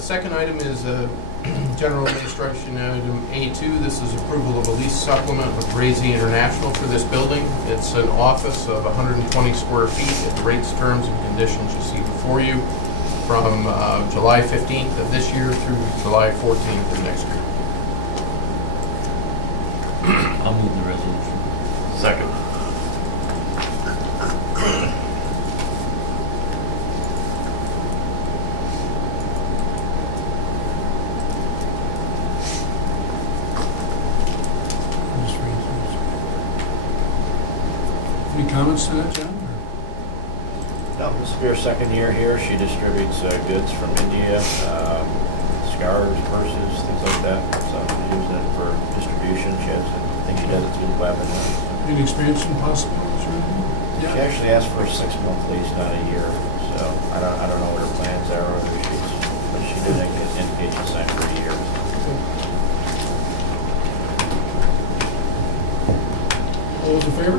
The second item is general administration item A2. This is approval of a lease supplement with Brazy International for this building. It's an office of 120 square feet at the rates, terms, and conditions you see before you from July 15th of this year through July 14th of next year. I'll move the resolution. Second. Any comments to that, John? No, this will be her second year here. She distributes goods from India, scarves, purses, things like that. So she's using it for distribution. She has, I think she does it through the web. Any expansion possibilities or anything? She actually asked for a 6-month lease, not a year. So I don't know what her plans are, whether but she did make an indication sign for a year. All those in favor?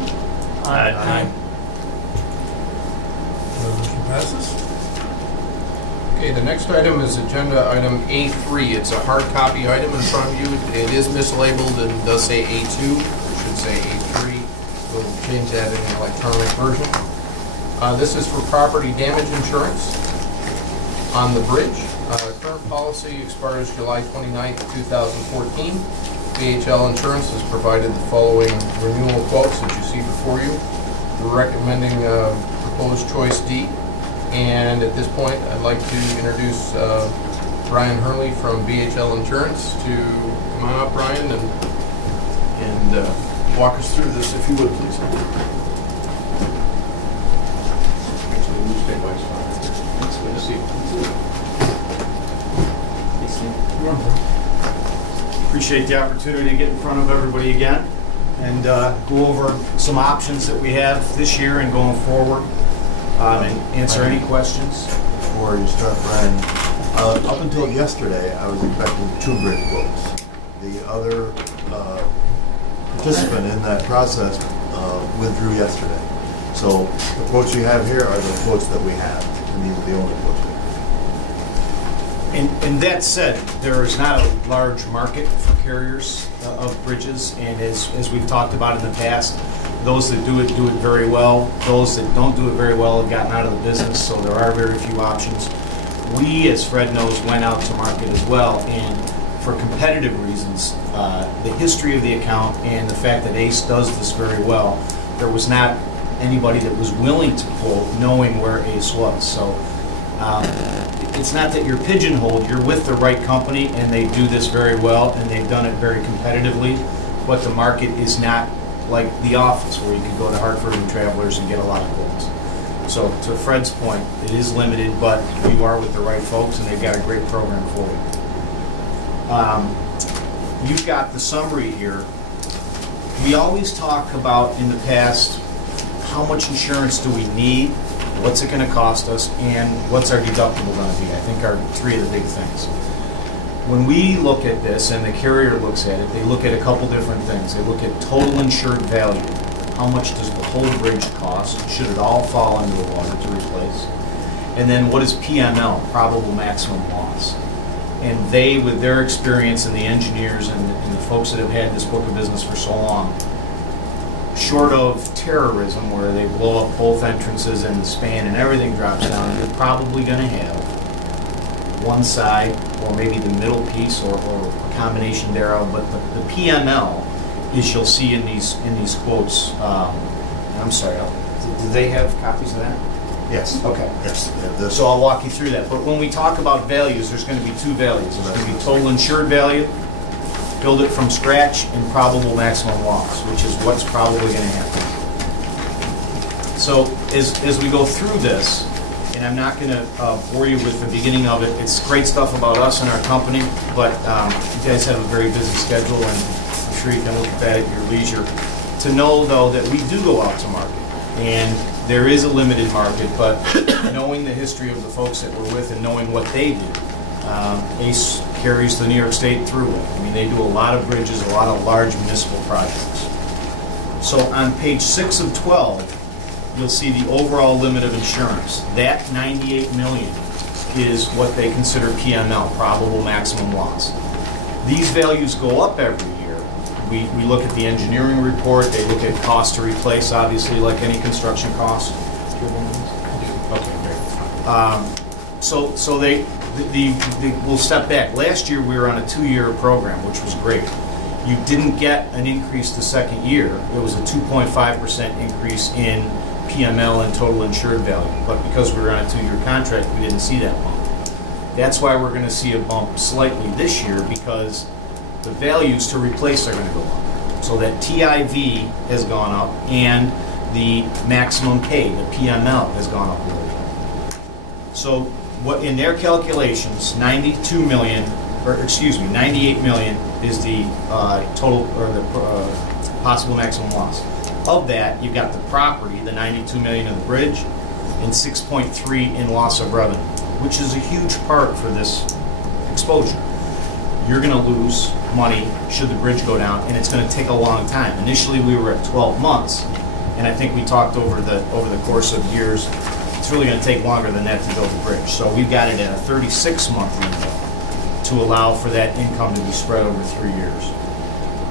Aye. Resolution passes. Okay, the next item is agenda item A3. It's a hard copy item in front of you. It is mislabeled and does say A2. It should say A3. We'll change that in the electronic version. This is for property damage insurance on the bridge. Current policy expires July 29th, 2014. BHL Insurance has provided the following renewal quotes that you see before you. We're recommending proposed choice D. And at this point, I'd like to introduce Brian Hurley from BHL Insurance to come on up, Brian, and walk us through this, if you would, please. Actually, you stay by spot. It's good to see you. Appreciate the opportunity to get in front of everybody again and go over some options that we have this year and going forward and answer any questions. Before you start, Brian, up until yesterday, I was expecting 2 bridge quotes. The other participant in that process withdrew yesterday. So the quotes you have here are the quotes that we have, and these are the only quotes we have. And that said, there is not a large market for carriers of bridges, and as we've talked about in the past, those that do it very well. Those that don't do it very well have gotten out of the business, so there are very few options. We, as Fred knows, went out to market as well, and for competitive reasons, the history of the account and the fact that ACE does this very well, there was not anybody that was willing to quote knowing where ACE was. So it's not that you're pigeonholed, you're with the right company and they do this very well and they've done it very competitively, but the market is not like the office where you could go to Hartford and Travelers and get a lot of quotes. So to Fred's point, it is limited, but you are with the right folks and they've got a great program for you. You've got the summary here. We always talk about in the past, how much insurance do we need, what's it going to cost us, and what's our deductible going to be. I think are 3 of the big things. When we look at this and the carrier looks at it, they look at a couple different things. They look at total insured value. How much does the whole bridge cost? Should it all fall into the water to replace? And then what is PML, probable maximum loss? And they, with their experience and the engineers and the folks that have had this book of business for so long, short of terrorism where they blow up both entrances and the span and everything drops down, you're probably going to have one side or maybe the middle piece or a combination thereof. But the PML is, you'll see in these quotes. I'm sorry, do they have copies of that? Yes. Okay. Yes. So I'll walk you through that. But when we talk about values, there's going to be 2 values. There's going to be total insured value, build it from scratch, and probable maximum loss, which is what's probably going to happen. So as we go through this, and I'm not going to bore you with the beginning of it. It's great stuff about us and our company, but you guys have a very busy schedule, and I'm sure you can look at that at your leisure. To know, though, that we do go out to market, and there is a limited market, but knowing the history of the folks that we're with and knowing what they do, ACE carries the New York State through it. I mean, they do a lot of bridges, a lot of large municipal projects. So on page 6 of 12, you'll see the overall limit of insurance. That $98 million is what they consider PML, probable maximum loss. These values go up every year. We look at the engineering report, they look at cost to replace, obviously, like any construction cost. Okay, great. So we'll step back. Last year, we were on a 2-year program, which was great. You didn't get an increase the second year. It was a 2.5% increase in PML and total insured value. But because we were on a 2-year contract, we didn't see that bump. That's why we're going to see a bump slightly this year, because the values to replace are going to go up. So that TIV has gone up, and the maximum K, the PML, has gone up a little bit. So what in their calculations, 98 million is the total, or the possible maximum loss. Of that, you've got the property, the 92 million of the bridge, and 6.3 in loss of revenue, which is a huge part for this exposure. You're going to lose money should the bridge go down, and it's going to take a long time. Initially, we were at 12 months, and I think we talked over the course of years, it's really going to take longer than that to build the bridge. So we've got it at a 36-month window to allow for that income to be spread over 3 years.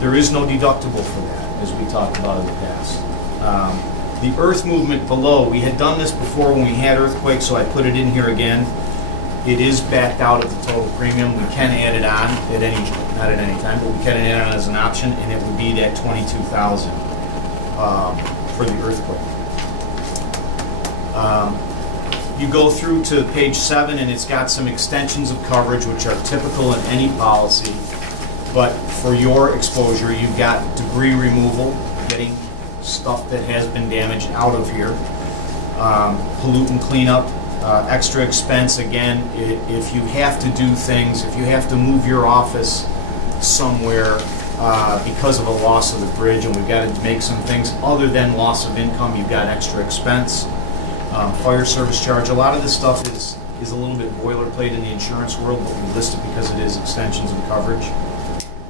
There is no deductible for that, as we talked about in the past. The earth movement below, we had done this before when we had earthquakes, so I put it in here again. It is backed out of the total premium. We can add it on at any, not at any time, but we can add it on as an option, and it would be that $22,000 for the earthquake. You go through to page 7, and it's got some extensions of coverage, which are typical in any policy. But for your exposure, you've got debris removal, getting stuff that has been damaged out of here, pollutant cleanup, extra expense. Again, if you have to do things, if you have to move your office somewhere because of a loss of the bridge, and we've got to make some things other than loss of income, you've got extra expense. Fire service charge. A lot of this stuff is a little bit boilerplate in the insurance world, but we list it because it is extensions of coverage.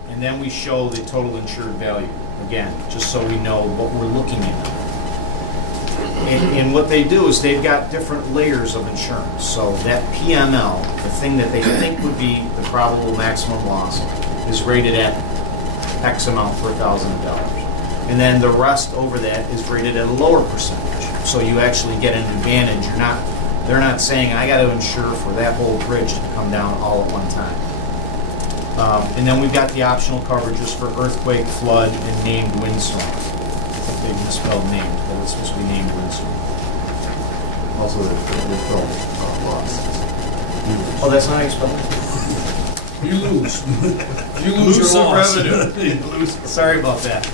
And then we show the total insured value, again, just so we know what we're looking at. And what they do is they've got different layers of insurance. So that PML, the thing that they think would be the probable maximum loss, is rated at X amount per $1,000. And then the rest over that is rated at a lower percentage. So you actually get an advantage. They're not saying, I got to insure for that whole bridge to come down all at one time. And then we've got the optional coverages for earthquake, flood, and named windstorm. They misspelled named, but it's supposed to be named windstorm. Also, there's film loss. Oh, that's not how you spell it? You lose. You lose your some loss. revenue. Sorry about that.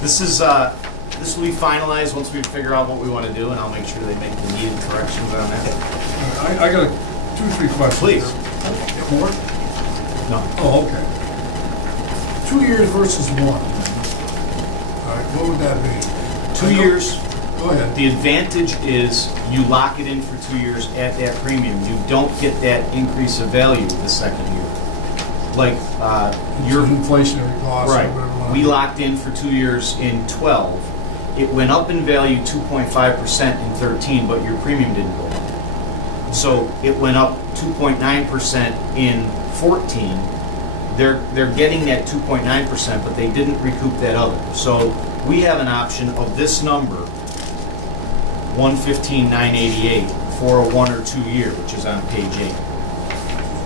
This will be finalized once we figure out what we want to do, and I'll make sure they make the needed corrections on that. I got 2 or 3 questions. Please. More? No. Oh, okay. 2 years versus 1. All right, what would that be? 2 years. Go ahead. The advantage is you lock it in for 2 years at that premium. You don't get that increase of value the second year. Like your inflationary costs. Right. Or whatever. We locked in for 2 years in 12. It went up in value 2.5% in 13, but your premium didn't go up. So it went up 2.9% in 14. They're getting that 2.9%, but they didn't recoup that other. So we have an option of this number, 115,988, for a 1 or 2 year, which is on page 8.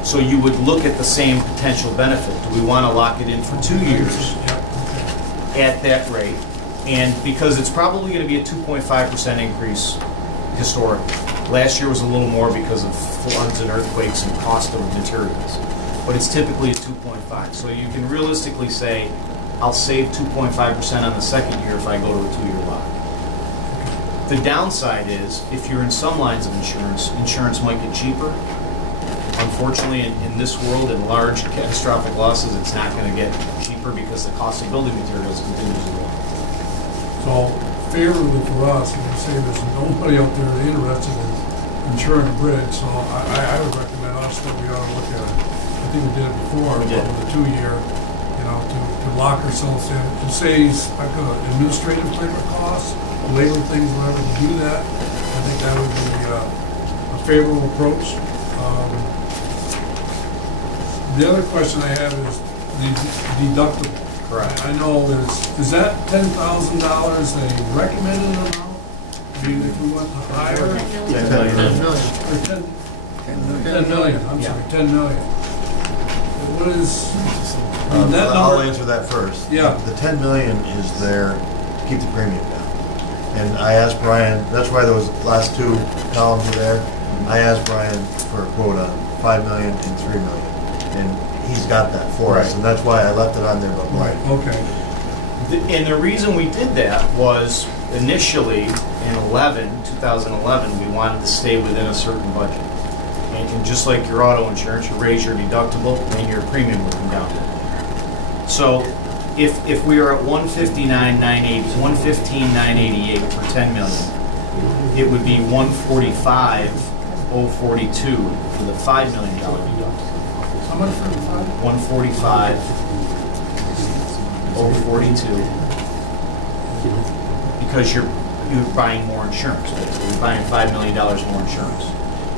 So you would look at the same potential benefit. Do we want to lock it in for 2 years at that rate? And because it's probably going to be a 2.5% increase historically. Last year was a little more because of floods and earthquakes and cost of materials. But it's typically a 2.5. So you can realistically say, I'll save 2.5% on the second year if I go to a 2-year lock. The downside is, if you're in some lines of insurance, insurance might get cheaper. Unfortunately, in this world, in large catastrophic losses, it's not going to get cheaper because the cost of building materials continues to go up. So, favorably for us, you say there's nobody out there interested in insuring a bridge, so I would recommend us that we ought to look at it. I think we did it before, We did. but with a 2-year, you know, to lock ourselves in. To saves administrative type of costs, labor things, whatever, to do that. I think that would be a favorable approach. The other question I have is the deductible. Correct. I know is that $10,000 a recommended amount? I mean, if we went higher? 10 million. Or 10 million, I'm sorry, 10 million. What is, that I'll number? answer that first. Yeah. The 10 million is there to keep the premium down. And I asked Brian, that's why those last two columns are there. I asked Brian for a quote on 5 million and 3 million. And he's got that for us, Right. and that's why I left it on there, but Right, okay. And the reason we did that was initially in 2011, we wanted to stay within a certain budget. And just like your auto insurance, you raise your deductible and your premium will come down. So if we are at 159,980, 115,988 for 10 million, it would be 145,042 for the $5 million deductible. How much for the 5? 145,042 because you're buying more insurance. You're buying $5 million more insurance.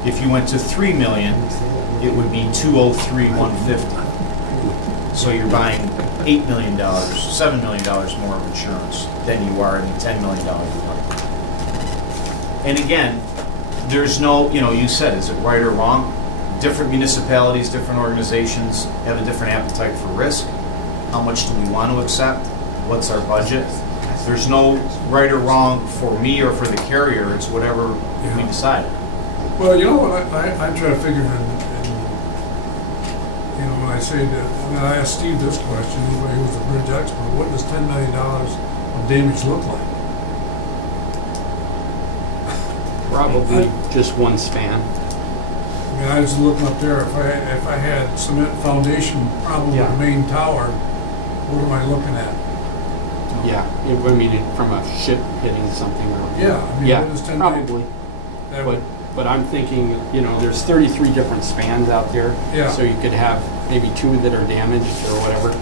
If you went to 3 million, it would be 203,150. So you're buying $8 million, $7 million more of insurance than you are in the $10 million deductible. And again, there's no, you said, is it right or wrong? Different municipalities, different organizations have a different appetite for risk. How much do we want to accept? What's our budget? There's no right or wrong for me or for the carrier. It's whatever we decide. Well, you know what, I try to figure in, when I say that, I asked Steve this question, he was a bridge expert, what does $10 million of damage look like? Probably just one span. I mean, I was looking up there, if I had cement foundation problem with the main tower, what am I looking at? Yeah, from a ship hitting something. Or, Yeah, I mean, what is 10 million? probably. That would- But I'm thinking, there's 33 different spans out there. Yeah. So you could have maybe 2 that are damaged or whatever,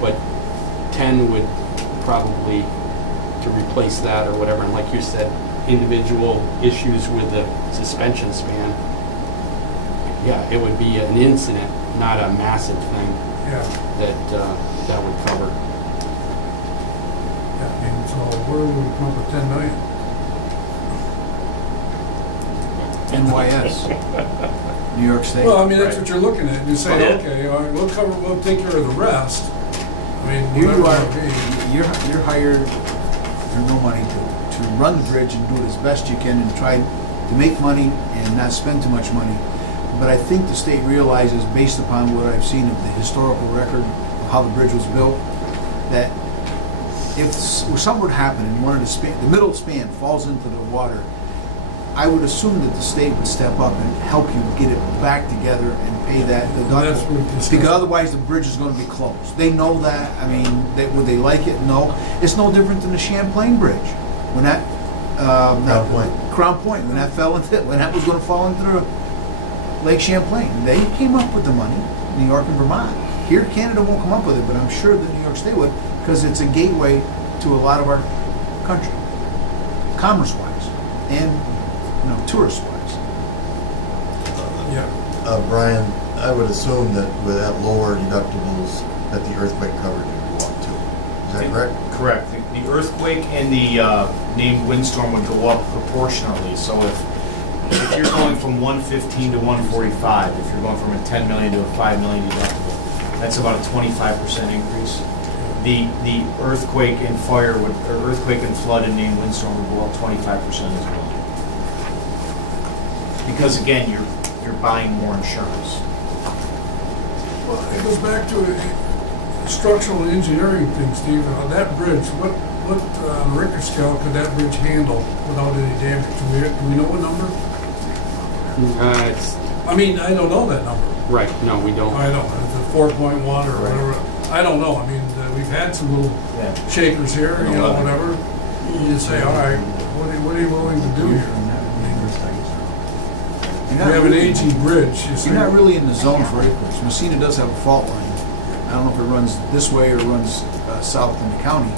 but 10 would probably to replace that or whatever. And like you said, individual issues with the suspension span. Yeah, it would be an incident, not a massive thing Yeah, that would cover. yeah, I mean, so where would we come up with 10 million? NYS, New York State. Well, I mean, that's what you're looking at, you say, Yeah. okay, all right, we'll take care of the rest. I mean, Here you whatever are, it be. you're hired for no money to run the bridge and do it as best you can and try to make money and not spend too much money. But I think the state realizes, based upon what I've seen of the historical record of how the bridge was built, that if something would happen and one of the middle span falls into the water, I would assume that the state would step up and help you get it back together and pay that That's what we deductible. discussed. Because otherwise the bridge is going to be closed. They know that. I mean, would they like it? No. It's no different than the Champlain Bridge. When that Crown Point, when that was going to fall into the Lake Champlain, they came up with the money, New York and Vermont. Here, Canada won't come up with it, but I'm sure that New York State would, because it's a gateway to a lot of our country, commerce-wise and tourist-wise. Yeah, Brian, I would assume that with that lower deductibles, that the earthquake coverage would go up too. Is that correct? Correct. The earthquake and the named windstorm would go up proportionally. So if you're going from 115 to 145, if you're going from a 10 million to a 5 million deductible, that's about a 25% increase. The earthquake and earthquake and flood and named windstorm would go up 25% as well. Because again, you're buying more insurance. well, it goes back to a structural engineering thing, Steve. On that bridge, what on a Richter scale could that bridge handle without any damage? Do we know a number? I mean, I don't know that number. Right, no, we don't. I don't. It's a 4.1 or whatever. I don't know. I mean, we've had some little shakers here, whatever. You just say, all right, what are you willing to do here? We have an aging bridge. You're not really in the zone for earthquakes. Messina does have a fault line. I don't know if it runs this way or runs south in the county,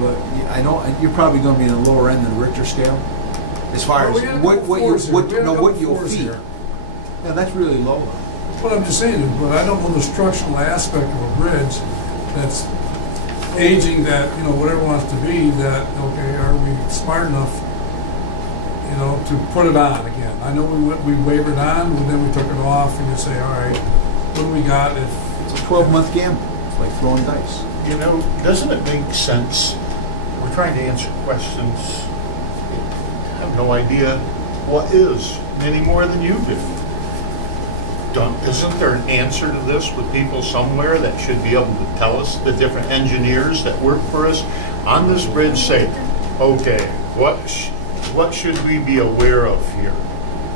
but I don't. You're probably going to be in the lower end of the Richter scale. As far Well, as we had a what couple you, floors here. what, We had a no, couple what you'll floors feed. here. Yeah, that's really low. But I'm just saying, but I don't know the structural aspect of a bridge that's aging that, you know, whatever it wants to be, that, okay, are we smart enough, you know, to put it on again? I know we wavered on, and then we took it off, and you say, all right, what do we got if... It's a 12-month gamble. It's like throwing dice. You know, doesn't it make sense? We're trying to answer questions. I have no idea what is any more than you do. Isn't there an answer to this with people somewhere that should be able to tell us, the different engineers that work for us on this bridge, say, okay, what should we be aware of here?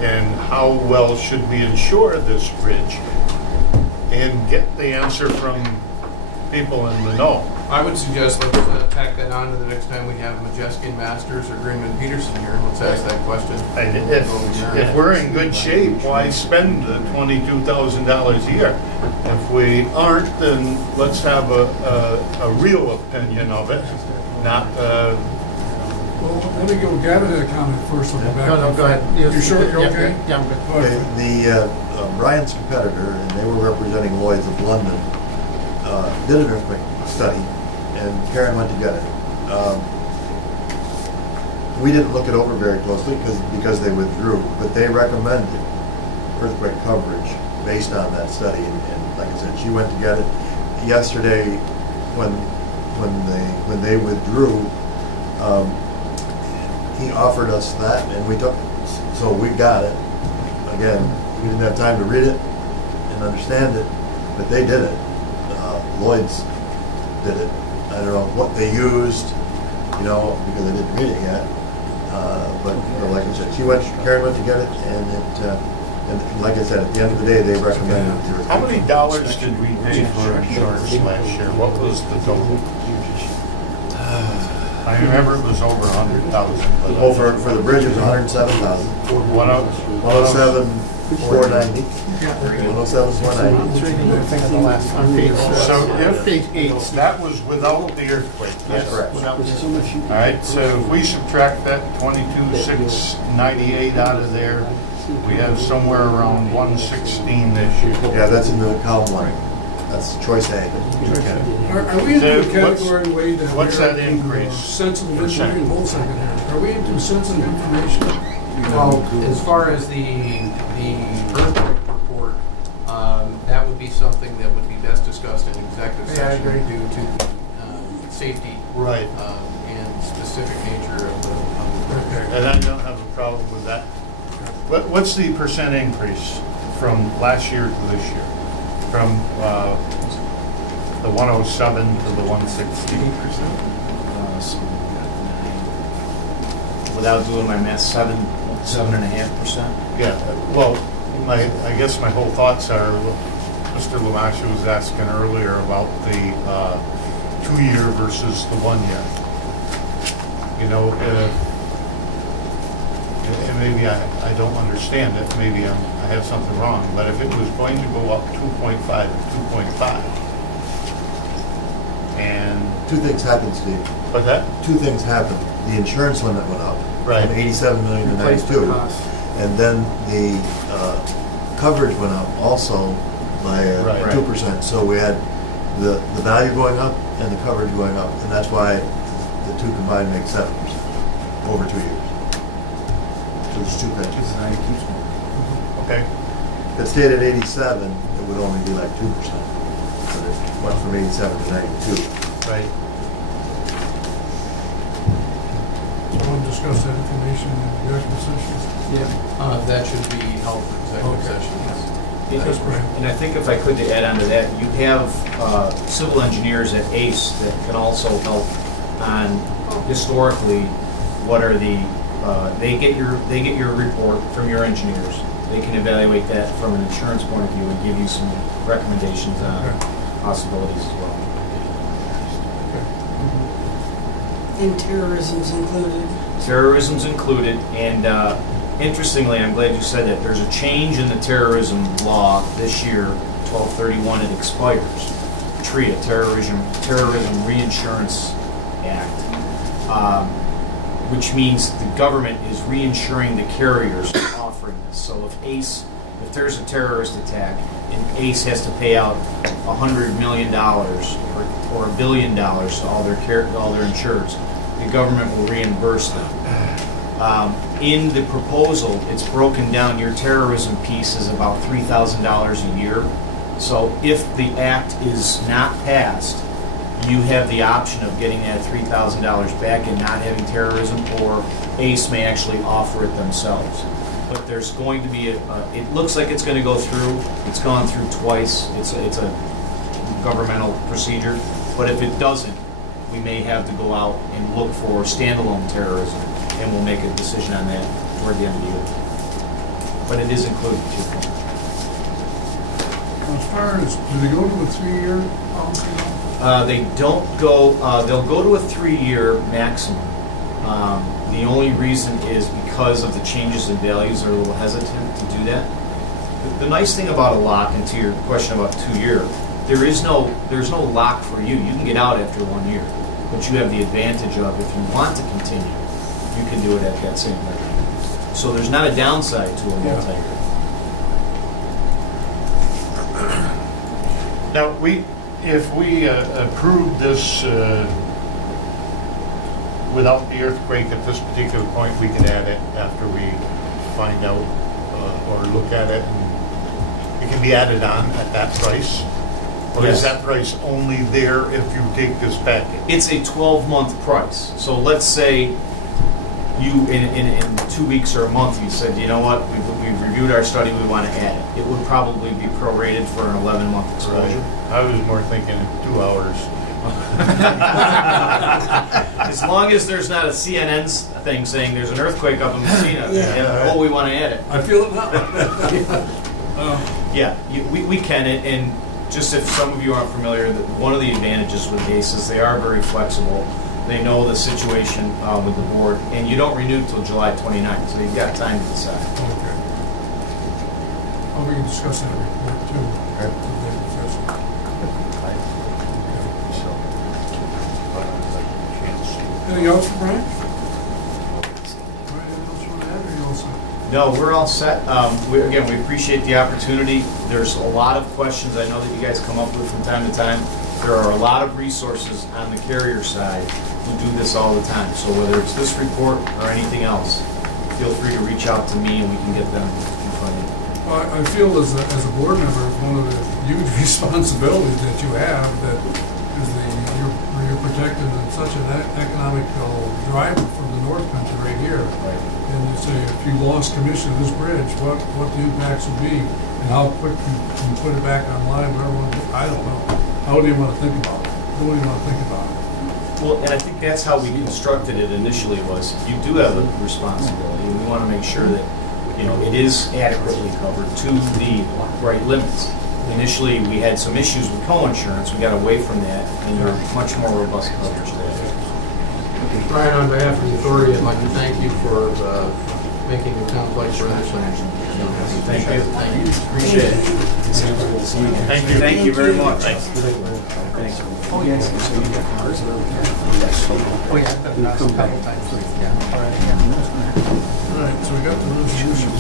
And how well should we insure this bridge? And get the answer from people in the know. I would suggest let's tack that on to the next time we have Majeski Masters or Greenman Peterson here. Let's ask that question. And if we're in good shape, why spend the $22,000 a year? If we aren't, then let's have a real opinion of it, not. Well, let me go, Gavin had a comment first, I'll go back. No, go ahead. You sure you're okay? Yeah, I'm good. Go ahead. The Brian's competitor, and they were representing Lloyd's of London, did an earthquake study, and Karen went to get it. We didn't look it over very closely because they withdrew, but they recommended earthquake coverage based on that study. And like I said, she went to get it yesterday when they withdrew. He offered us that, and we took it. So we got it. Again, we didn't have time to read it and understand it, but they did it. Lloyd's did it. I don't know what they used, you know, because I didn't read it yet. But like I said, Karen went to get it, and like I said, at the end of the day, they recommended it. How many dollars did we pay for insurance last year? What was the total? I remember it was over 100,000. Over for the bridge, it was 107,000. 107, 490. 107, 490. So if that was without the earthquake. That's correct. All right, so if we subtract that 22,698 out of there, we have somewhere around 116 this year. Yeah, that's in the column one. That's choice A. Are we into So a category, Wade, that what's we're that increase? sensitive information? Hold a second here. Are we into sensitive information? Well, as far as the earthquake report, that would be something that would be best discussed in executive session due to safety Right. and specific nature of the Okay. And I don't have a problem with that. What's the percent increase from last year to this year? From the 107 to the 116? Without doing my math, 7.5%. Yeah, well, I guess my whole thoughts are, Mr. Lamacha was asking earlier about the 2-year versus the 1 year. You know, and maybe I don't understand it, maybe I have something wrong, but if it was going to go up 2.5 to 2.5, and... Two things happened, Steve. But that? Two things happened. The insurance limit went up Right. from 87 million to 92. And then the coverage went up also by Right. 2%. So we had the value going up and the coverage going up. And that's why the two combined make 7% over 2 years. So there's two things. Okay. If it stayed at 87, it would only be like 2%. But it went from 87 to 92. Right. So I want to discuss that information in the executive session. Yeah. That should be held for executive session, yes. That's right. And I think if I could to add on to that, you have civil engineers at ACE that can also help on historically what are the they get your report from your engineers. They can evaluate that from an insurance point of view and give you some recommendations on possibilities as well. And terrorism's included. Terrorism's included, and interestingly, I'm glad you said that. There's a change in the terrorism law this year, 12/31. It expires. TRIA, Terrorism Reinsurance Act. which means the government is reinsuring the carriers offering this. So if there's a terrorist attack and ACE has to pay out $100 million or $1 billion to all their insureds, the government will reimburse them. In the proposal, it's broken down. Your terrorism piece is about $3,000 a year. So if the act is not passed, you have the option of getting that $3,000 back and not having terrorism, or ACE may actually offer it themselves. But there's going to be it looks like it's going to go through. It's gone through twice. It's a governmental procedure. But if it doesn't, we may have to go out and look for standalone terrorism, and we'll make a decision on that toward the end of the year. But it is included too. As far as, do they go to a 3-year policy now? They don't go, they'll go to a 3-year maximum. The only reason is because of the changes in values, they're a little hesitant to do that. The nice thing about a lock, and to your question about 2-year, there's no lock for you. You can get out after 1 year, but you have the advantage of, if you want to continue, you can do it at that same rate. So there's not a downside to a multi-year. Now, if we approve this without the earthquake at this particular point, we can add it after we find out or look at it, and it can be added on at that price? Or Yes. is that price only there if you take this package? It's a 12-month price. So let's say you, in 2 weeks or a month, you said, you know what, we've reviewed our study, we want to add it. It would probably be prorated for an 11-month exposure. I was more thinking 2 hours. As long as there's not a CNN thing saying there's an earthquake up in Messina, oh, we want to add it. I feel it now. Yeah, we can, and just if some of you aren't familiar, one of the advantages with ACE is they are very flexible. They know the situation with the board, and you don't renew until July 29th, so you've got time to decide. Okay. Oh, we can discuss that report too. Anything else for Brian? Brian, anything else you want to add, or are you all set? No, we're all set. Again, we appreciate the opportunity. There's a lot of questions I know that you guys come up with from time to time. There are a lot of resources on the carrier side who do this all the time. So whether it's this report or anything else, feel free to reach out to me and we can get them in front of you. Well, I feel as a board member, one of the huge responsibilities that you have that is you're protected in such an economical driver from the North Country right here. Right. And you say, if you lost commission of this bridge, what the impacts would be, and how quick you can put it back online, whatever, I don't know. How do you want to think about it? What do you want to think about it? Well, and I think that's how we constructed it initially was, you do have a responsibility, and we want to make sure that, you know, it is adequately covered to the right limits. Initially, we had some issues with co-insurance. We got away from that, and you're much more robust coverage today. Brian, on behalf of the authority, I'd like to thank you for making the complex for understanding. Thank you. Appreciate it. Thank you. Thank you very much. Thanks. Thanks. Oh, yes. Oh, yeah. A couple times. All right, so we got the resolution.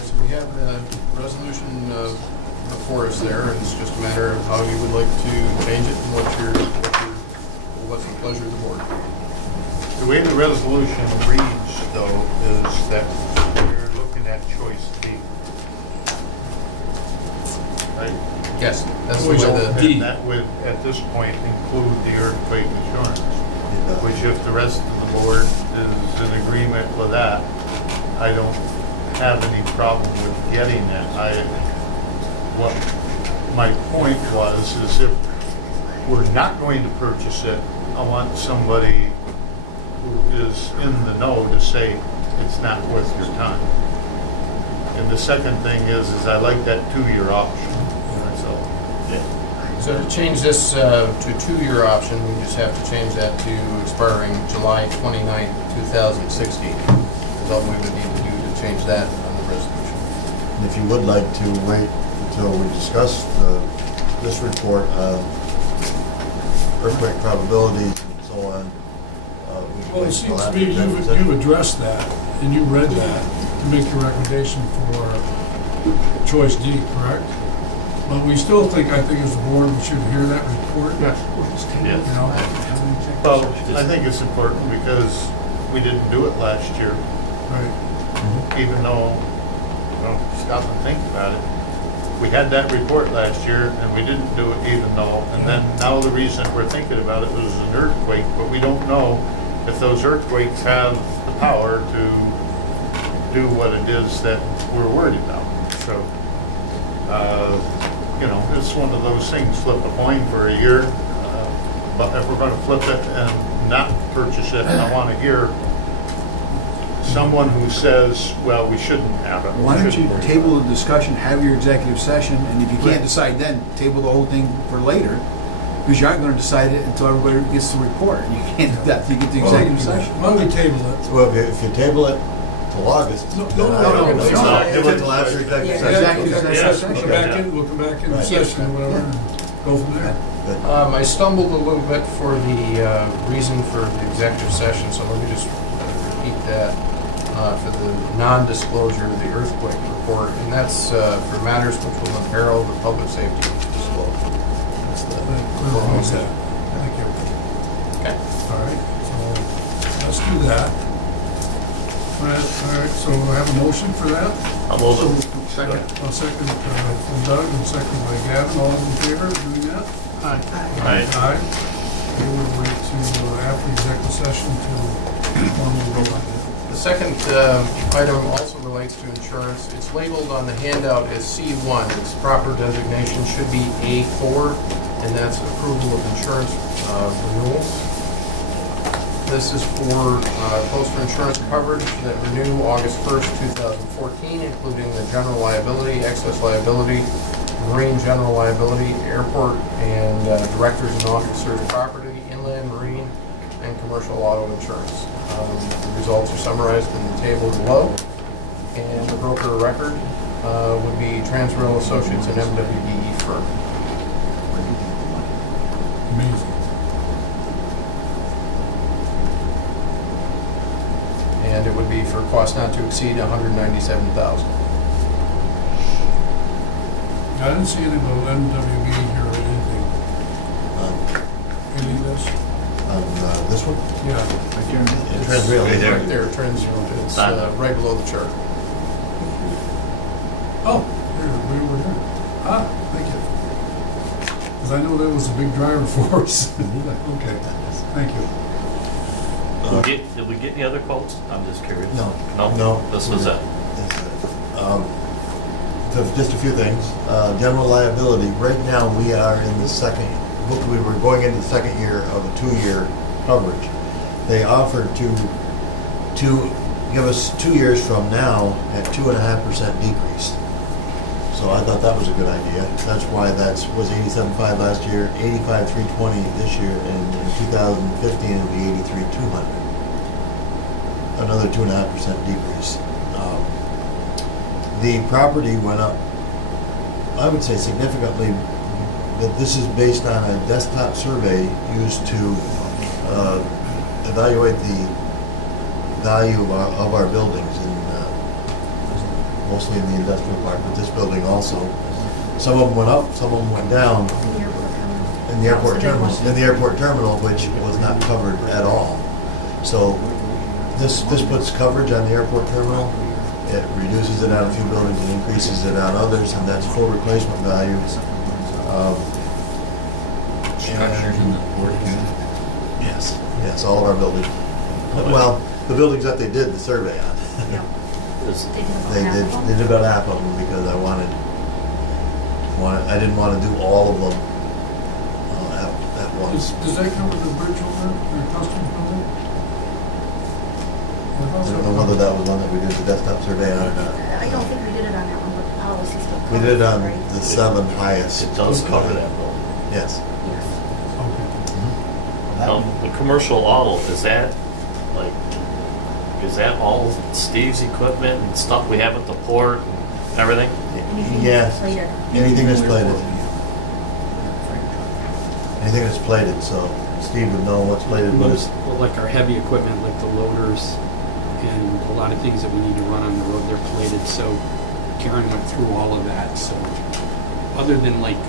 So we have the resolution before us there, and it's just a matter of how you would like to change it and what's the pleasure of the board. The way the resolution reads, though, is that you're looking at choice D. Right? Yes, that's the way And that would, at this point, include the earthquake insurance, which if the rest of the board is in agreement with that, I don't have any problem with getting that. What my point was, is if we're not going to purchase it, I want somebody who is in the know to say it's not worth your time. And the second thing is I like that 2-year option. So to change this to a 2-year option, we just have to change that to expiring July 29th, 2016. That's all we would need to do to change that on the resolution. And if you would like to wait until we discuss this report on earthquake probabilities and so on, Well, it seems to me you've addressed that, and you read that to make your recommendation for choice D, correct? But we still think, I think as a board, we should hear that report. Yes. You know? Well, I think it's important because we didn't do it last year, Right. even though, well, stop and think about it. We had that report last year and we didn't do it even though, and then now the reason we're thinking about it was an earthquake, but we don't know if those earthquakes have the power to do what it is that we're worried about. So, you know, it's one of those things, flip a coin for a year, but if we're gonna flip it and not purchase it, I wanna hear someone who says, well, we shouldn't have it. Why don't you table the discussion, have your executive session, and if you can't decide then, table the whole thing for later, because you aren't going to decide it until everybody gets the report. You can't do that till you get the executive session. Why don't we table it? Well, if you table it till August. No. Table it till after executive session. Executive session. We'll come back in session or whatever, and go from there. I stumbled a little bit for the reason for the executive session, so let me just repeat that. For the non-disclosure of the earthquake report, and that's for matters which will imperil the public safety disclosure. That's the Thank you. Okay. All right, so let's do that. All right, so I have a motion for that. I'll move it. Second. I'll second from Doug and second by Gavin. All in favor of doing that? Aye. Aye. We will wait to after executive session to formally vote on it. The second item also relates to insurance. It's labeled on the handout as C1. Its proper designation should be A4, and that's approval of insurance renewals. This is for coastal insurance coverage that renew August 1st, 2014, including the general liability, excess liability, marine general liability, airport and directors and officers property, inland marine, and commercial auto insurance. The results are summarized in the table below, and the broker of record would be Transrail Associates and MWDE firm. Amazing. And it would be for cost not to exceed $197,000. I didn't see anything about MWB here or anything. Any of this? This one? Yeah. Transrail. It's right there, Transrail. It's right below the chart. Oh, here, we were here. Ah, thank you. Because I know that was a big driver for us. Okay, thank you. Did we get any other quotes? I'm just curious. No. No? This was it. Just a few things. General liability, right now we are in the second, we were going into the second year of a 2-year coverage. They offered to give us 2 years from now at 2.5% decrease. So I thought that was a good idea. That's why that was 87.5 last year, 85.320 this year, and in 2015 it'll be 83.200. Another 2.5% decrease. The property went up, I would say significantly, but this is based on a desktop survey used to evaluate the value of our buildings, mostly in the industrial park, but this building also. Some of them went up, some of them went down in the airport terminal, which was not covered at all. So this puts coverage on the airport terminal. It reduces it on a few buildings and increases it on others, and that's full replacement value. Structures in the port unit? Yes, all of our buildings. Well, the buildings that they did the survey on. They did about half of them because I didn't want to do all of them at once. Does that cover the bridge over there, the customs building? I don't know whether that was one that we did the desktop survey on or not. I don't think we did it on that one, but the policy still covers We did it on right? the 7 highest. It does cover that building. Yes. Yes. The commercial auto, is that all Steve's equipment and stuff we have at the port and everything? Yes. Later. Anything that's plated. Anything that's plated, so Steve would know what's plated, but it's, Well, like our heavy equipment, like the loaders and a lot of things that we need to run on the road, they're plated. So Karen went through all of that. So other than like,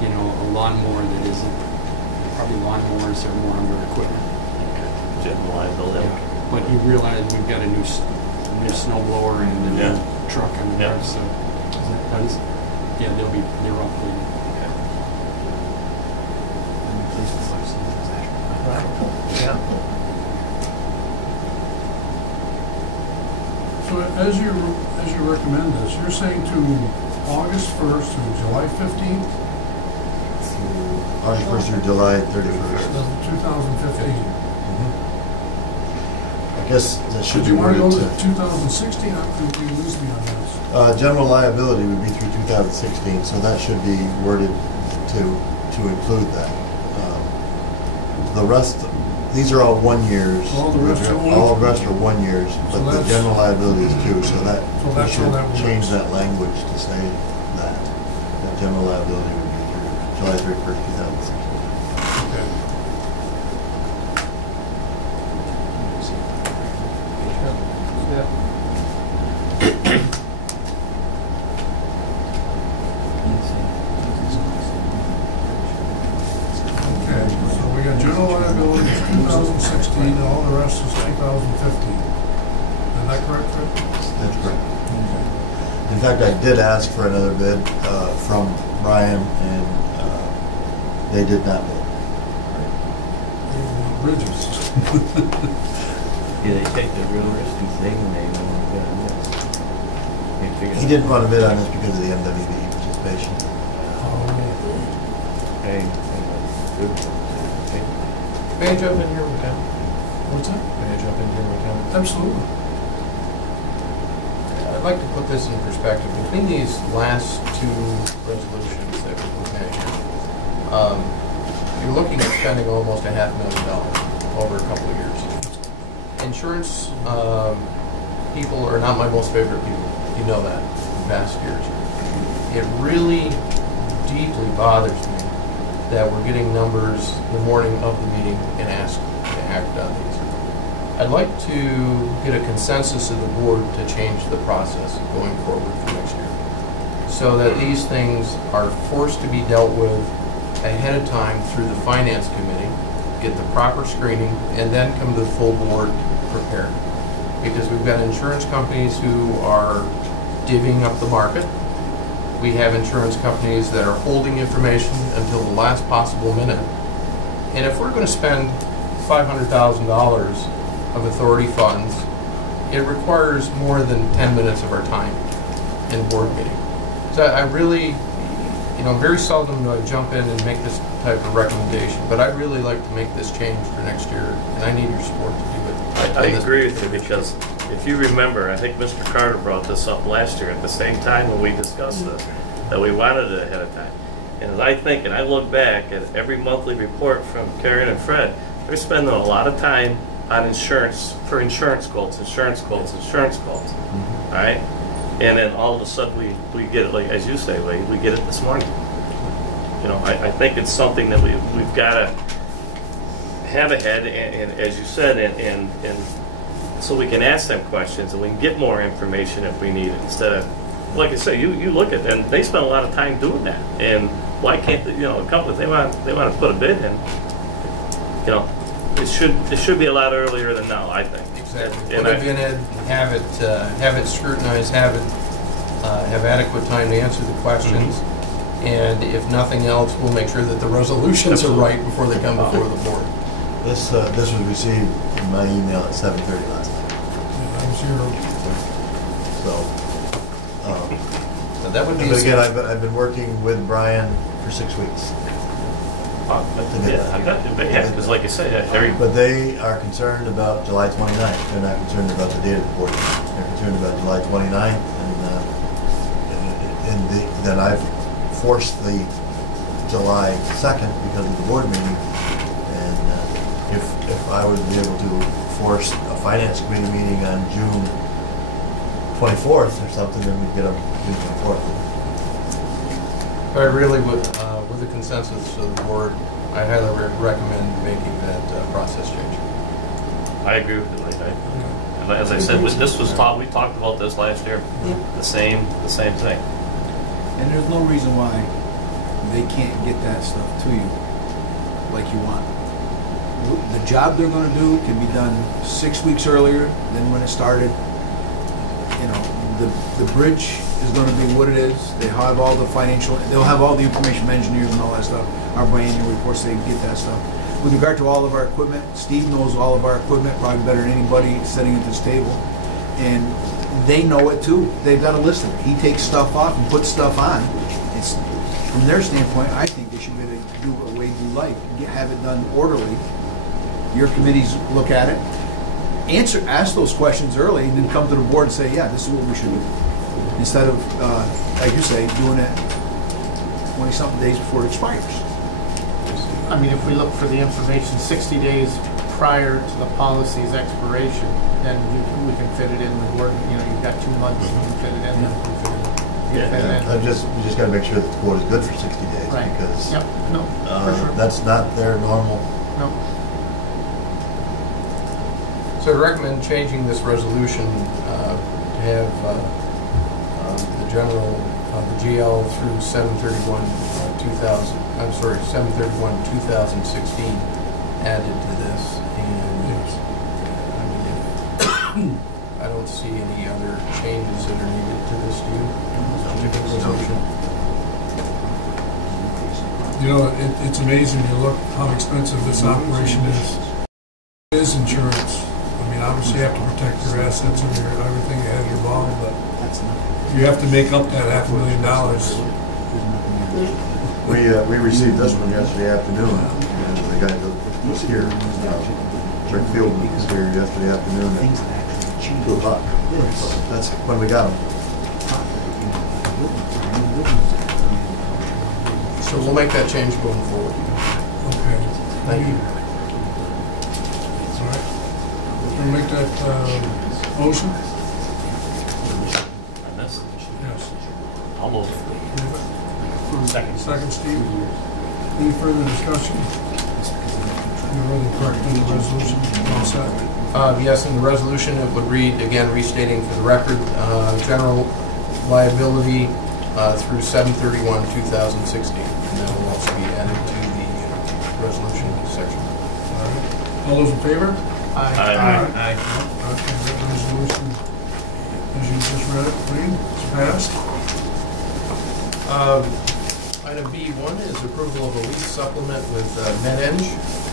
you know, a lawnmower that isn't, probably lawnmowers are more under equipment. General liability. Yeah. But you realize we've got a new snow blower and a new Yeah. truck on the Yeah. road, so yeah, they're all plated. Yeah. So as you recommend this, you're saying to August 1st to July 15th, August 1st through July 31st. 2015. I guess that should Did be you want to worded go to, to 2016? How could you lose me on this? general liability would be through 2016, so that should be worded to include that. The rest, these are all 1 years. All the rest are one? All the rest are 1 years, but So the that's- general liability is 2, so that, So we that's how that should change works. that language to say that. That general liability would be through July 31st, 2016. Okay. Okay, so we got general liability is 2016, and all the rest is 2015. Is that correct, Fred? That's correct. In fact, I did ask for another bid from Brian, and they did not bid. Bridges. Yeah, they take the real risky thing and they don't want to get on this. He didn't want to bid on this because of the MWB participation. Hey, good. May I jump in here with Ken? What's that? May I jump in here with Ken? Absolutely. I'd like to put this in perspective. Between these last two resolutions that we've looked at here, you're looking at spending almost $500,000 over a couple of years. Insurance people are not my most favorite people. You know that in past years. It really deeply bothers me that we're getting numbers the morning of the meeting and asked to act on these. I'd like to get a consensus of the board to change the process going forward for next year, so that these things are forced to be dealt with ahead of time through the finance committee, get the proper screening, and then come to the full board prepared. Because we've got insurance companies who are divvying up the market. We have insurance companies that are holding information until the last possible minute. And if we're going to spend $500,000 of authority funds, it requires more than 10 minutes of our time in board meeting. So I really, very seldom do I jump in and make this type of recommendation, but I'd really like to make this change for next year, and I need your support to do it. I agree with you, because if you remember, I think Mr. Carter brought this up last year at the same time when we discussed this, that we wanted it ahead of time. And as I think, and I look back at every monthly report from Karen and Fred, they're spending a lot of time on insurance, for insurance quotes, all right? And then all of a sudden we get it, like, as you say, Lee, we get it this morning. I think it's something that we've got to have ahead, and as you said, and so we can ask them questions and we can get more information if we need it, instead of, like I say, you look at them, they spend a lot of time doing that, and why can't a company, they want to put a bid in, it should be a lot earlier than now, I think. Exactly. And Put it in it, have it scrutinized, have adequate time to answer the questions, and if nothing else, we'll make sure that the resolutions are right before they come before the board. This was received in my email at 7:30 last night. I was here. So that would be. But again, I've been working with Brian for 6 weeks. Because like you say, But they are concerned about July 29th. They're not concerned about the date of the board meeting. They're concerned about July 29th, and then I've forced the July 2nd because of the board meeting. And if I would be able to force a finance committee meeting on June 24th or something, then we'd get them June 24th. But I really would, with the consensus of the board, I highly recommend making that process change. I agree with you. And as I said, this was taught. We talked about this last year. The same thing. And there's no reason why they can't get that stuff to you like you want. The job they're gonna do can be done 6 weeks earlier than when it started. You know, the bridge is gonna be what it is. They have all the financial, they'll have all the information from engineers and all that stuff. Our biannual reports, they can get that stuff. With regard to all of our equipment, Steve knows all of our equipment probably better than anybody sitting at this table. And they know it too. They've got a list of it. He takes stuff off and puts stuff on. It's, from their standpoint, I think they should be able to do it a way you like, have it done orderly. Your committees look at it, ask those questions early, and then come to the board and say, yeah, this is what we should do. Instead of, like you say, doing it 20-something days before it expires. I mean, if we look for the information 60 days prior to the policy's expiration, then we can fit it in the board. You know, you've got 2 months, you can fit it in. We just got to make sure that the quote is good for 60 days, Right. because Yep. No, for sure. that's not their normal. No. So I recommend changing this resolution to have the general, the GL through 7/31/2000. I'm sorry, 7/31/2016 added to this, and I mean, I don't see any other changes that are needed to this resolution. You know, it's amazing, you look how expensive this operation is. It is insurance. I mean, obviously you have to protect your assets and your, everything you have involved, but you have to make up that $500,000. We received this one yesterday afternoon, and the guy that was here, Rick Fieldman was here yesterday afternoon at 2 o'clock. So that's when we got him. So we'll make that change going forward. Okay. Thank you. All right. We'll make that motion? And this, Yes. almost. Second. Second, Steve. Any further discussion? You're really correct in the resolution. All set? Yes, in the resolution, it would read, again, restating for the record, general liability through 7/31/2016. And that will also be added to the resolution section. All right. All those in favor? Aye. Okay, that resolution, as you just read it, Lee, is passed. Item B1 is approval of a lease supplement with MedEng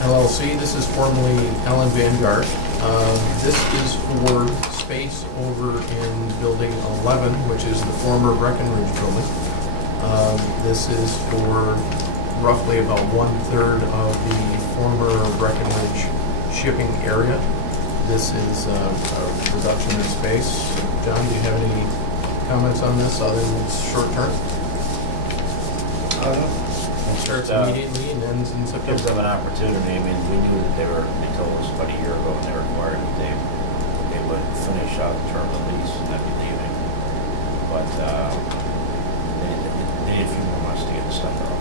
LLC. This is formerly Ellen Vanguard. This is for space over in Building 11, which is the former Breckenridge building. This is for roughly about 1/3 of the former Breckenridge shipping area. This is a reduction in space. John, do you have any comments on this other than it's short term? It starts immediately and ends in Gives September. them an opportunity. I mean, we knew that they told us about a year ago when they were acquired that they would finish out the term of the lease and not be leaving. But they need a few more months to get the stuff out.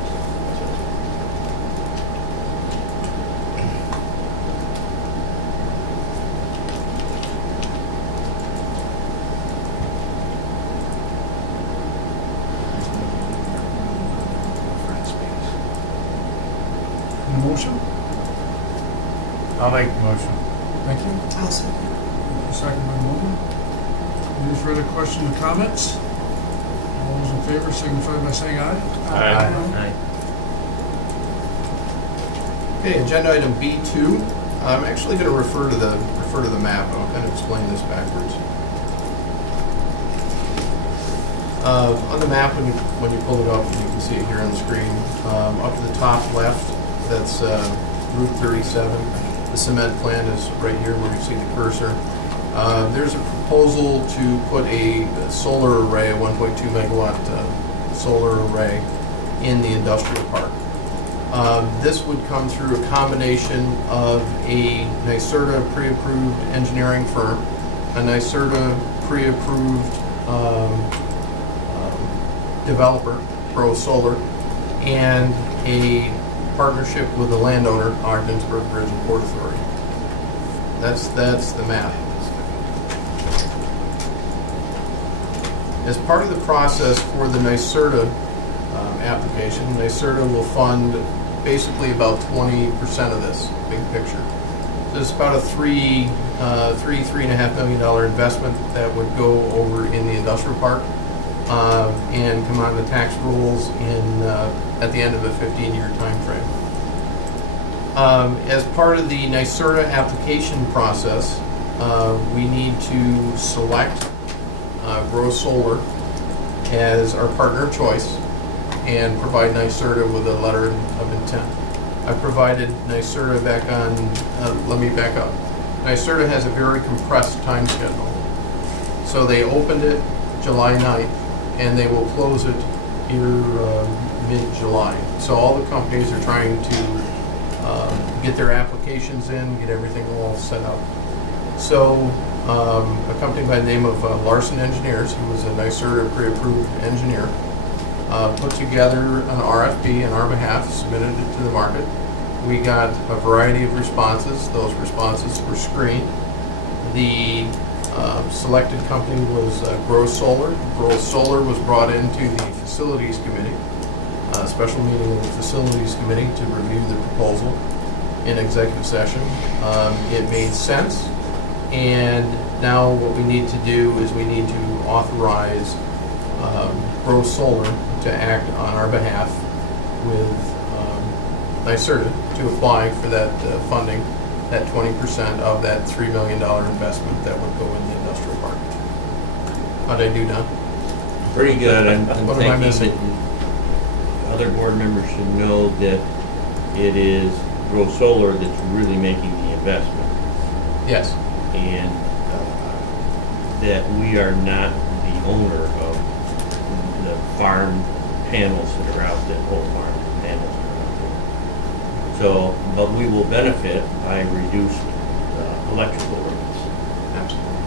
Any motion? I'll make the motion. Thank you. I'll second. Second by Moulton. Any further questions or comments? All those in favor signify by saying aye. Aye. Okay, agenda item B2. I'm actually going to refer to the map. I'll kind of explain this backwards. On the map, when you pull it up, you can see it here on the screen. Up to the top left, that's Route 37. The cement plant is right here where you see the cursor. There's a proposal to put a solar array, a 1.2 megawatt solar array in the industrial park. This would come through a combination of a NYSERDA pre-approved engineering firm, a NYSERDA pre-approved developer, Pro Solar, and a partnership with the landowner, Ogdensburg Bridge and Port Authority. That's the map. As part of the process for the NYSERDA application, NYSERDA will fund basically about 20% of this big picture. So it's about a $3.5 million investment that would go over in the industrial park and come on the tax rolls at the end of a 15-year time frame. As part of the NYSERDA application process, we need to select Grow Solar as our partner of choice and provide NYSERDA with a letter of intent. I provided NYSERDA back on, let me back up. NYSERDA has a very compressed time schedule. So they opened it July 9th and they will close it here mid-July. So all the companies are trying to get their applications in, get everything all set up. So a company by the name of Larson Engineers, who was a NYSERDA pre-approved engineer, put together an RFP on our behalf, submitted it to the market. We got a variety of responses. Those responses were screened. The selected company was Grow Solar. Grow Solar was brought into the Facilities Committee, a special meeting of the Facilities Committee to review the proposal in executive session. It made sense, and now what we need to do is we need to authorize Grow Solar to act on our behalf with NYSERDA to apply for that funding, that 20% of that $3 million investment that would go in the industrial park. How'd I do, Don? Pretty good. I'm What am I thinking missing? that other board members should know that it is Grow Solar that's really making the investment, Yes. and that we are not the owner of the farm panels that are out there, whole farm panels that are out there. So, but we will benefit by reduced electrical rates. Absolutely.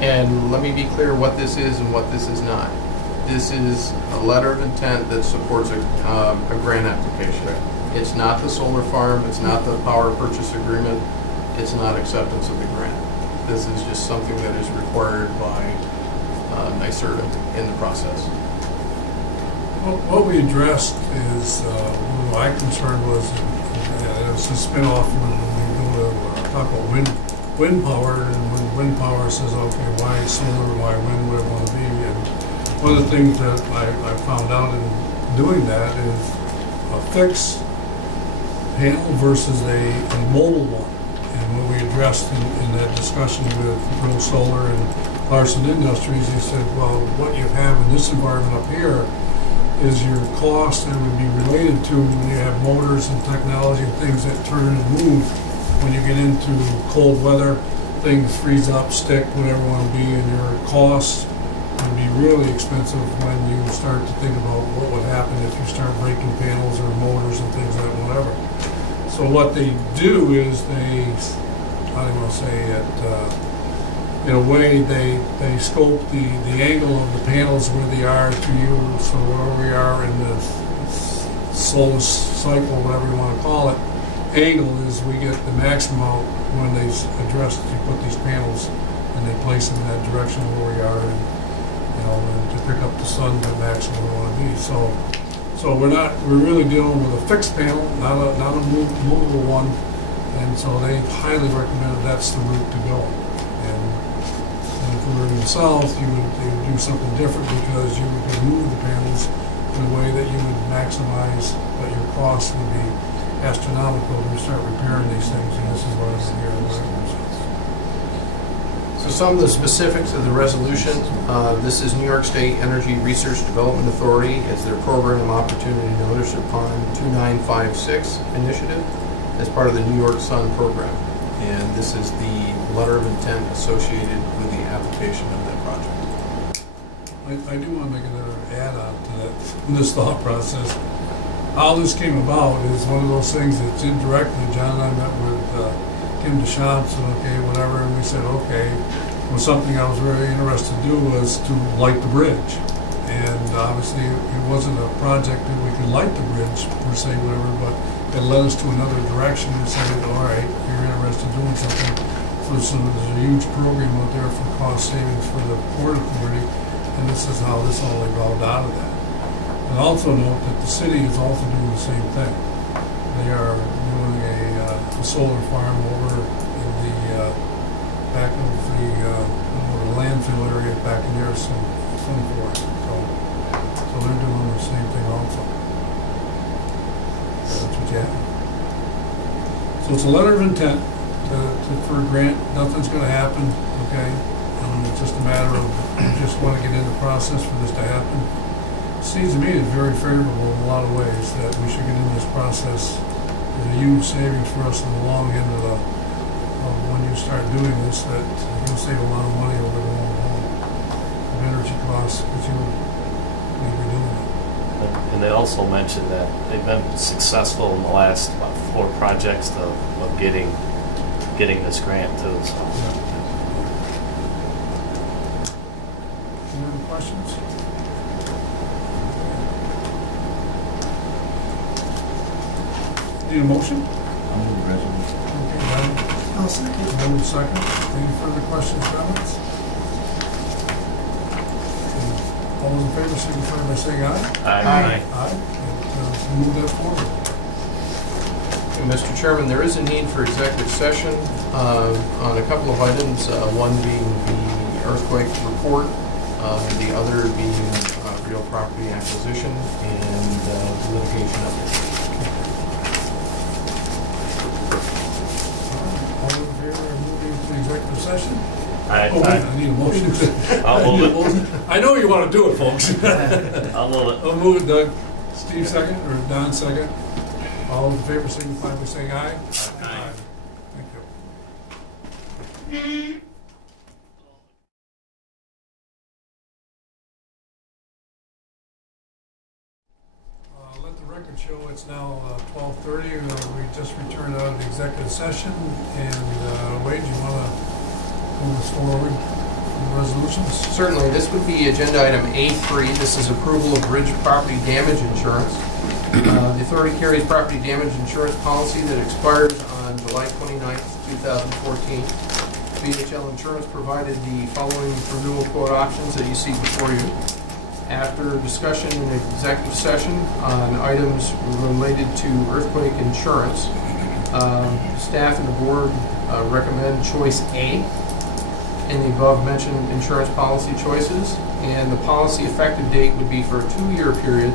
And let me be clear what this is and what this is not. This is a letter of intent that supports a grant application. It's not the solar farm, it's not the power purchase agreement, it's not acceptance of the grant. This is just something that is required by NYSERDA in the process. What we addressed is, my concern was, it was a spin-off when we go to talk about wind power, and when wind power says, okay, why solar, why wind, what it want to be, and one of the things that I found out in doing that is a fixed panel versus a mobile one. And what we addressed in that discussion with Grow Solar and Larson Industries, they said, well, what you have in this environment up here is your cost that would be related to when you have motors and technology and things that turn and move. When you get into cold weather, things freeze up, stick, whatever you want to be, and your costs would be really expensive when you start to think about what would happen if you start breaking panels or motors and things like that, whatever. So what they do is they, I don't want to say it, in a way they scope the angle of the panels where they are to you, so where we are in the slowest cycle, whatever you want to call it, angle is we get the maximum out when they address, you put these panels and they place them in that direction where we are, and and to pick up the sun the maximum we want to be. So we're really dealing with a fixed panel, not a movable one, and so they highly recommended that's the route to go. And if we were in the south, they would do something different because you would move the panels in a way that you would maximize, but your cost would be astronomical when you start repairing these things, and this is what is here. So some of the specifics of the resolution, this is New York State Energy Research Development Authority. It's their program opportunity notice upon 2956 initiative as part of the New York Sun program. And this is the letter of intent associated with the application of that project. I do want to make another add-on to that, this thought process. How this came about is one of those things that's indirectly. John and I met with Kim Deschamps, and okay, whatever, and we said, okay, well, something I was very interested to do was to light the bridge. And obviously, it wasn't a project that we could light the bridge per se, whatever, but it led us to another direction and said, all right, you're interested in doing something. There's a huge program out there for cost savings for the port authority, and this is how this all evolved out of that. And also note that the city is also doing the same thing. They are doing a solar farm over in the back of the landfill area back in there, some forest. So they're doing the same thing also. That's what you have. So it's a letter of intent for a grant. Nothing's going to happen, okay? It's just a matter of we just want to get in the process for this to happen. It seems to me it's very favorable in a lot of ways that we should get in this process. There's a huge savings for us in the long end of when you start doing this, that you'll save a lot of money over the long haul of energy costs, but you'll be doing it. And they also mentioned that they've been successful in the last about 4 projects of getting this grant too. So. Any other questions? Need a motion? I'll move the resolution. Okay, Don. I'll second. Moving second. Any further questions, comments? All those in favor signify by saying aye. Aye. Aye. Move that forward. And Mr. Chairman, there is a need for executive session on a couple of items, one being the earthquake report, the other being real property acquisition and litigation update. All in favor of moving to executive session? Aye. Oh, wait, I need a motion. I'll move it. I know you want to do it, folks. I'll move it. I'll move it, Doug. Steve second, or Don second. All in favor signify by saying aye. Aye. Thank you. Let the record show it's now 12:30. We just returned out of the executive session. And Wade, do you want to move us forward in the resolutions? Certainly, this would be agenda item A3. This is approval of bridge property damage insurance. The authority carries property damage insurance policy that expires on July 29th, 2014. BHL Insurance provided the following renewal quote options that you see before you. After discussion in executive session on items related to earthquake insurance, staff and the board recommend choice A in the above-mentioned insurance policy choices, and the policy effective date would be for a 2-year period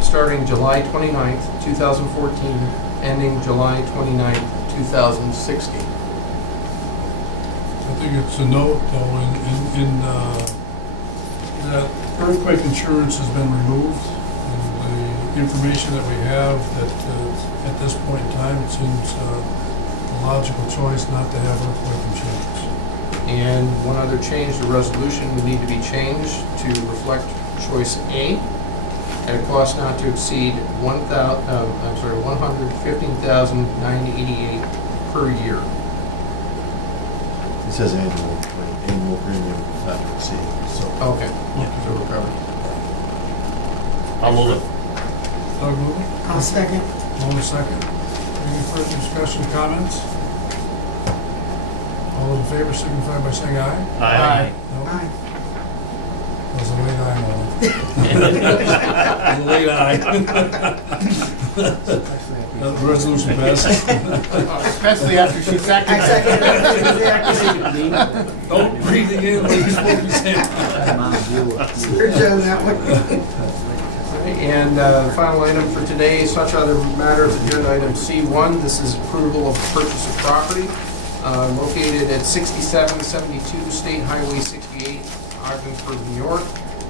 starting July 29th, 2014, ending July 29th, 2016. I think it's a note, though, in that earthquake insurance has been removed, and the information that we have, that at this point in time, it seems a logical choice not to have earthquake insurance. And one other change, the resolution would need to be changed to reflect choice A at a cost not to exceed $115,988 per year. It says annual premium not to exceed, so. Okay. So we're covered. I'll move it. Doug, move it? I'll second. Hold a second. Any further discussion, comments? All in favor signify by saying aye. Aye. No? Aye. That was a late aye, Molly. Late aye. The resolution passes. Especially after she seconded. Don't breathe again when you're supposed to be saying. You're doing that one. And the final item for today, such other matters, agenda item C1. This is approval of purchase of property located at 6772 State Highway 68, Ogdensburg, New York,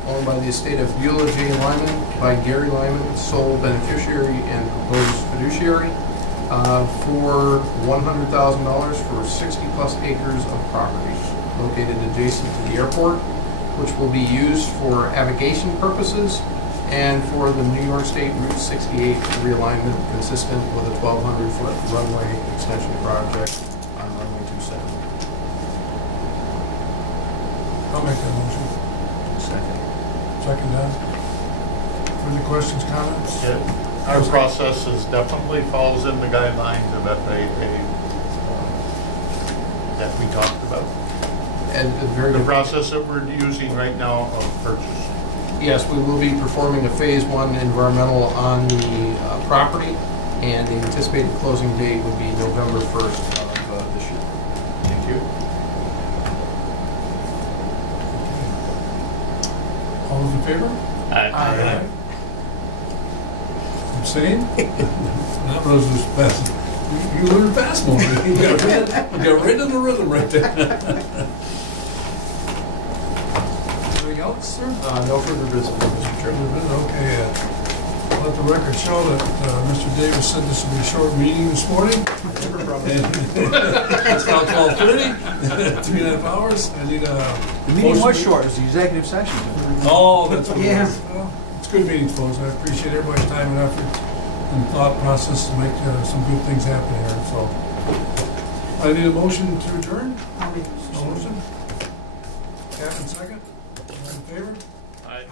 owned by the estate of Beulah J. Lyman by Gary Lyman, sole beneficiary and proposed fiduciary, for $100,000 for 60-plus acres of property located adjacent to the airport, which will be used for navigation purposes and for the New York State Route 68 realignment consistent with a 1,200-foot runway extension project on runway 27. I'll make that motion. Second. Second, Don. questions, comments? Our process definitely falls in the guidelines of FAA that we talked about. And very The good. process that we're using right now of purchase. Yes, we will be performing a Phase 1 environmental on the property, and the anticipated closing date would be November 1st of this year. Thank you. All those in favor? Aye. Abstain? That was just fast. You learned fast, Mona. You got right in the rhythm right there. Anything else, sir? No further business, Mr. Chairman. Okay, let the record show that Mr. Davis said this would be a short meeting this morning. It's now 12:30, 3.5 hours. I need a... The meeting was short, it was the executive session. Oh, that's what it Yeah. was. Well, it's good meetings, folks. I appreciate everybody's time and effort and thought process to make some good things happen here, so. I need a motion to adjourn. Motion. Captain second. All in favor? Aye.